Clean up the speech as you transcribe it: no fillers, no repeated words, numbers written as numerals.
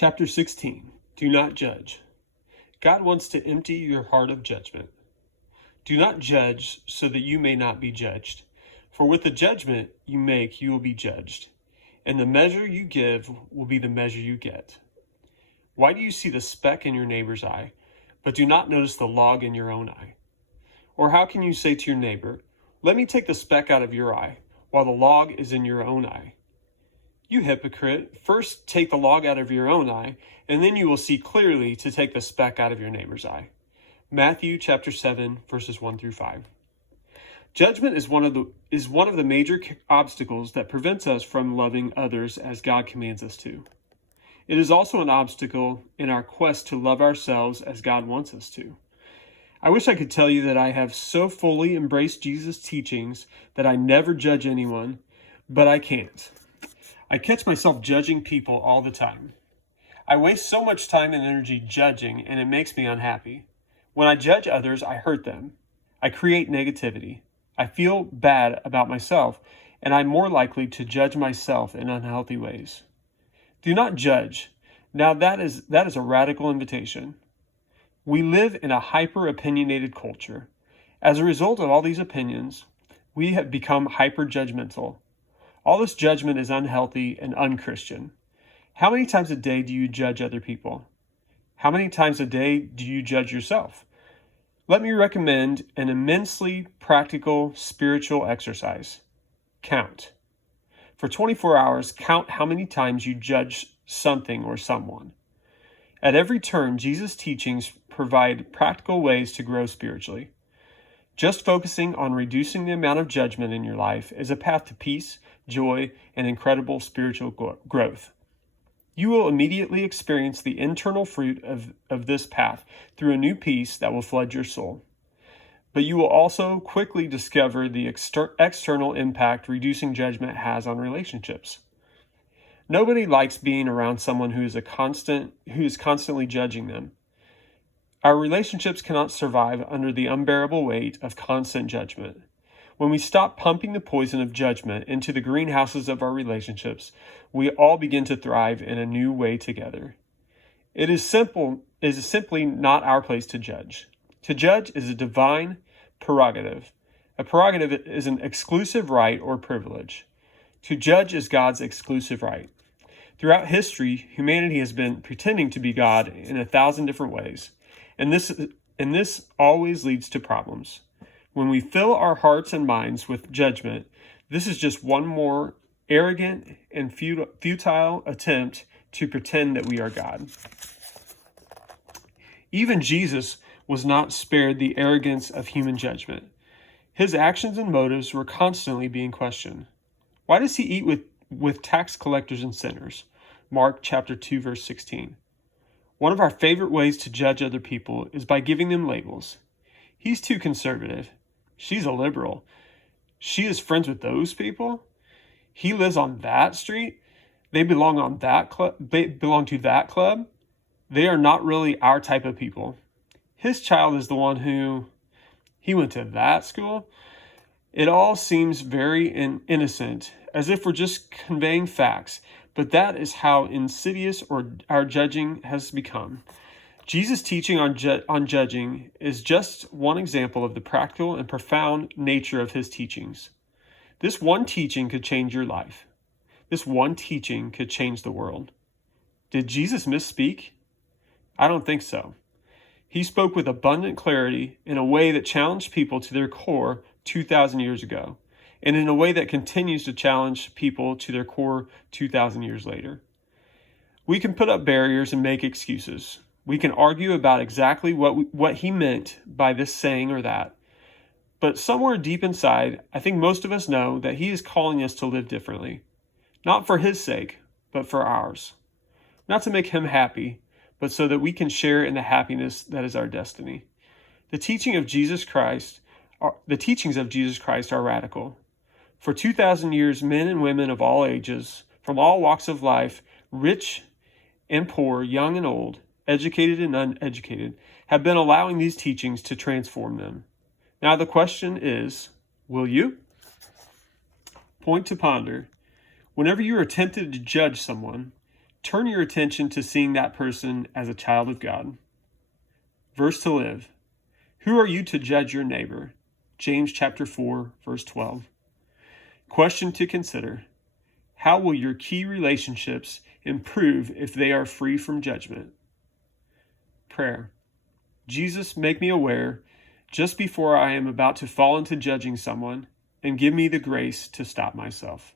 Chapter 16. Do not judge. God wants to empty your heart of judgment. Do not judge so that you may not be judged. For with the judgment you make, you will be judged, and the measure you give will be the measure you get. Why do you see the speck in your neighbor's eye, but do not notice the log in your own eye? Or how can you say to your neighbor, "Let me take the speck out of your eye," while the log is in your own eye? You hypocrite, first take the log out of your own eye, and then you will see clearly to take the speck out of your neighbor's eye. Matthew chapter 7, verses 1 through 5. Judgment is one of the major obstacles that prevents us from loving others as God commands us to. It is also an obstacle in our quest to love ourselves as God wants us to. I wish I could tell you that I have so fully embraced Jesus' teachings that I never judge anyone, but I can't. I catch myself judging people all the time. I waste so much time and energy judging, and it makes me unhappy. When I judge others, I hurt them. I create negativity. I feel bad about myself, and I'm more likely to judge myself in unhealthy ways. Do not judge. Now that is a radical invitation. We live in a hyper-opinionated culture. As a result of all these opinions, we have become hyper-judgmental. All this judgment is unhealthy and unchristian. How many times a day do you judge other people? How many times a day do you judge yourself? Let me recommend an immensely practical spiritual exercise. Count. For 24 hours, count how many times you judge something or someone. At every turn, Jesus' teachings provide practical ways to grow spiritually. Just focusing on reducing the amount of judgment in your life is a path to peace, joy, and incredible spiritual growth. You will immediately experience the internal fruit of this path through a new peace that will flood your soul. But you will also quickly discover the external impact reducing judgment has on relationships. Nobody likes being around someone who is constantly judging them. Our relationships cannot survive under the unbearable weight of constant judgment. When we stop pumping the poison of judgment into the greenhouses of our relationships, we all begin to thrive in a new way together. It is simply not our place to judge. To judge is a divine prerogative. A prerogative is an exclusive right or privilege. To judge is God's exclusive right. Throughout history, humanity has been pretending to be God in 1,000 different ways. And this always leads to problems. When we fill our hearts and minds with judgment, this is just one more arrogant and futile attempt to pretend that we are God. Even Jesus was not spared the arrogance of human judgment. His actions and motives were constantly being questioned. Why does he eat with tax collectors and sinners? Mark chapter 2, verse 16. One of our favorite ways to judge other people is by giving them labels. He's too conservative. She's a liberal. She is friends with those people. He lives on that street. They belong to that club. They are not really our type of people. His child is the one who he went to that school. It all seems very innocent, as if we're just conveying facts, but that is how insidious our judging has become. Jesus' teaching on judging is just one example of the practical and profound nature of his teachings. This one teaching could change your life. This one teaching could change the world. Did Jesus misspeak? I don't think so. He spoke with abundant clarity in a way that challenged people to their core 2,000 years ago, and in a way that continues to challenge people to their core 2,000 years later. We can put up barriers and make excuses. We can argue about exactly what he meant by this saying or that. But somewhere deep inside, I think most of us know that he is calling us to live differently. Not for his sake, but for ours. Not to make him happy, but so that we can share in the happiness that is our destiny. The teachings of Jesus Christ are radical. For 2,000 years, men and women of all ages, from all walks of life, rich and poor, young and old, educated and uneducated, have been allowing these teachings to transform them. Now the question is, will you? Point to ponder. Whenever you are tempted to judge someone, Turn your attention to seeing that person as a child of God. Verse to live. Who are you to judge your neighbor? James chapter 4, verse 12. Question to consider. How will your key relationships improve if they are free from judgment? Prayer. Jesus, make me aware just before I am about to fall into judging someone, and give me the grace to stop myself.